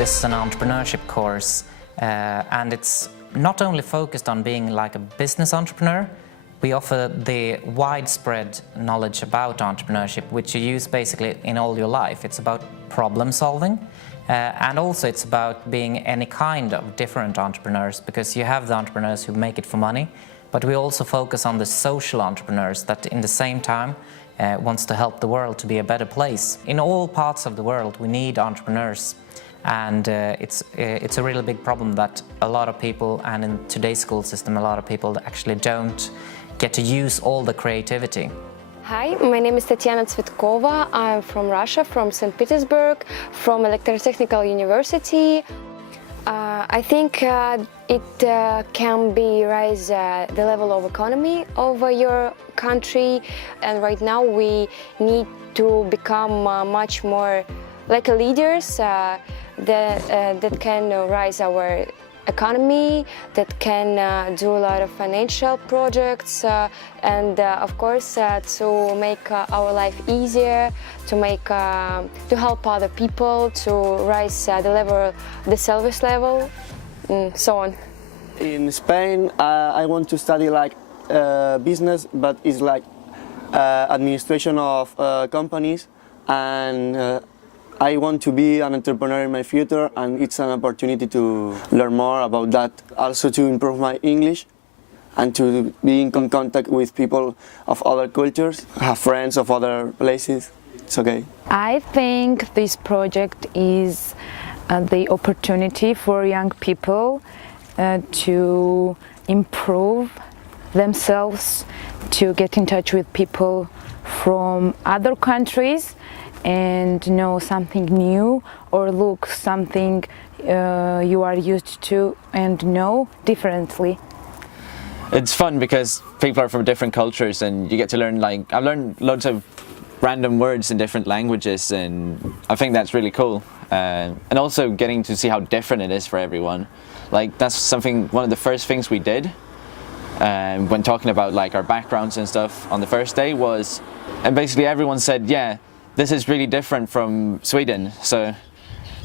This is an entrepreneurship course, and it's not only focused on being like a business entrepreneur. We offer the widespread knowledge about entrepreneurship, which you use basically in all your life. It's about problem solving, and also it's about being any kind of different entrepreneurs, because you have the entrepreneurs who make it for money, but we also focus on the social entrepreneurs that in the same time wants to help the world to be a better place. In all parts of the world we need entrepreneurs, and it's a really big problem that a lot of people, and in today's school system a lot of people actually don't get to use all the creativity. Hi, my name is Tatiana Tsvetkova. I'm from Russia, from St. Petersburg, from Electrotechnical University. I think it can be raise the level of economy of your country, and right now we need to become much more like leaders that can raise our economy, that can do a lot of financial projects, and of course to make our life easier, to help other people, to raise the service level, and so on. In Spain, I want to study like business, but it's like administration of companies, and I want to be an entrepreneur in my future, and it's an opportunity to learn more about that. Also to improve my English and to be in contact with people of other cultures, have friends of other places. It's okay. I think this project is the opportunity for young people to improve themselves, to get in touch with people from other countries and know something new, or look something you are used to and know differently. It's fun because people are from different cultures and you get to learn, like, I've learned loads of random words in different languages, and I think that's really cool. And also getting to see how different it is for everyone. Like, that's something, one of the first things we did when talking about like our backgrounds and stuff on the first day was, and basically everyone said, yeah, this is really different from Sweden. So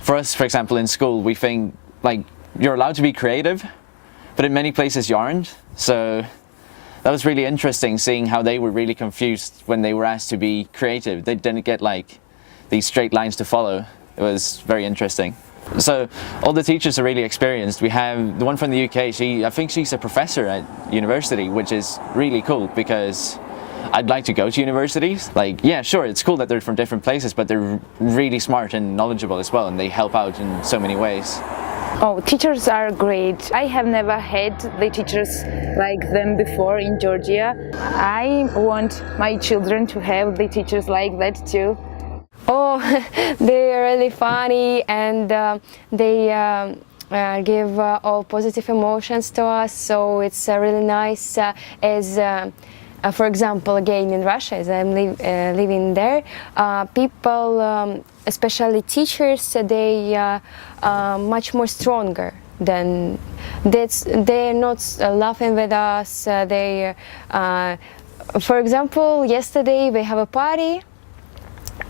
for us, for example, in school, we think like you're allowed to be creative, but in many places you aren't. So that was really interesting, seeing how they were really confused when they were asked to be creative. They didn't get like these straight lines to follow. It was very interesting. So all the teachers are really experienced. We have the one from the UK, I think she's a professor at university, which is really cool because I'd like to go to universities. Like, yeah, sure, it's cool that they're from different places, but they're really smart and knowledgeable as well, and they help out in so many ways. Oh, teachers are great. I have never had the teachers like them before in Georgia. I want my children to have the teachers like that too. Oh, they're really funny, and they give all positive emotions to us, so it's really nice for example, again in Russia, as I'm living there, people, especially teachers, they are much more stronger than they're not laughing with us. For example, yesterday we have a party,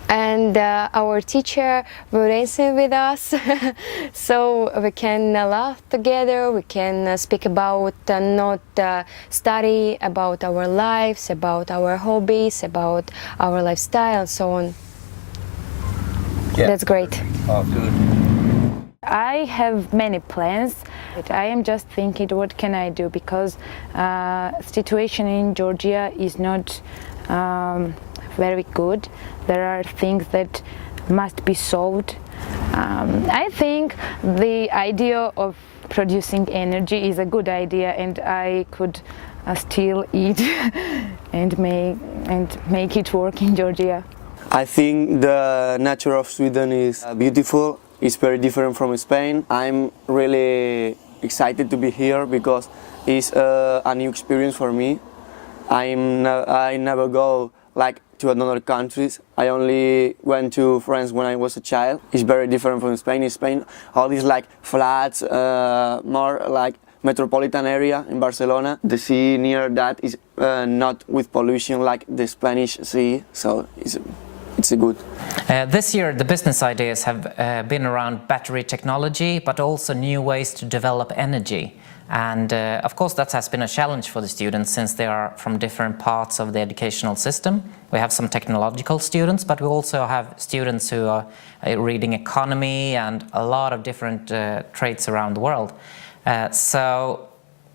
and our teacher was dancing with us, so we can laugh together, we can speak about not study, about our lives, about our hobbies, about our lifestyle, and so on. Yeah. That's great. Oh, good. I have many plans, but I am just thinking, what can I do, because situation in Georgia is not very good. There are things that must be solved. I think the idea of producing energy is a good idea, and I could still eat and make it work in Georgia. I think the nature of Sweden is beautiful. It's very different from Spain. I'm really excited to be here because it's a new experience for me. I never go like to another countries. I only went to France when I was a child. It's very different from Spain. In Spain, all these like flats, more like metropolitan area in Barcelona. The sea near that is not with pollution like the Spanish sea, so it's it's a good. This year the business ideas have been around battery technology, but also new ways to develop energy. And of course that has been a challenge for the students since they are from different parts of the educational system. We have some technological students, but we also have students who are reading economy and a lot of different trades around the world. So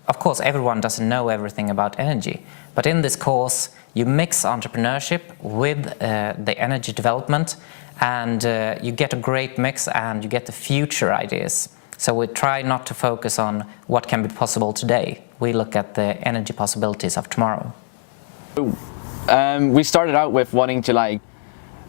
of course everyone doesn't know everything about energy, but in this course you mix entrepreneurship with the energy development, and you get a great mix and you get the future ideas. So we try not to focus on what can be possible today. We look at the energy possibilities of tomorrow. We started out with wanting to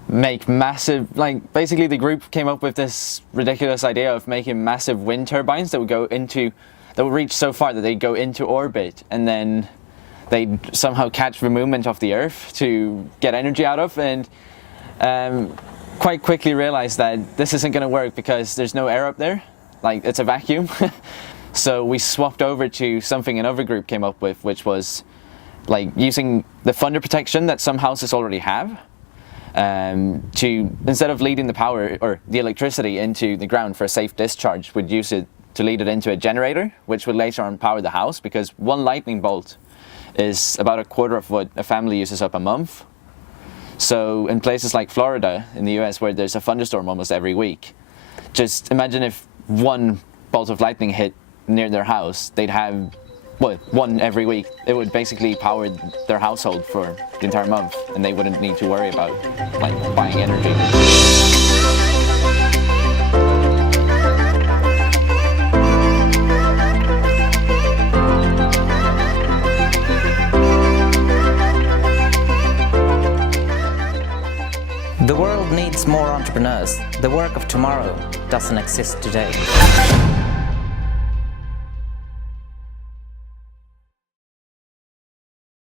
make massive, basically the group came up with this ridiculous idea of making massive wind turbines that would reach so far that they'd go into orbit, and then they'd somehow catch the movement of the Earth to get energy out of, and quite quickly realized that this isn't going to work because there's no air up there. It's a vacuum. So we swapped over to something another group came up with, which was using the thunder protection that some houses already have, to, instead of leading the power or the electricity into the ground for a safe discharge, would use it to lead it into a generator, which would later on power the house, because one lightning bolt is about a quarter of what a family uses up a month. So in places like Florida in the US, where there's a thunderstorm almost every week, just imagine if one bolt of lightning hit near their house, they'd have, well, one every week. It would basically power their household for the entire month, and they wouldn't need to worry about buying energy. The world needs more entrepreneurs. The work of tomorrow doesn't exist today.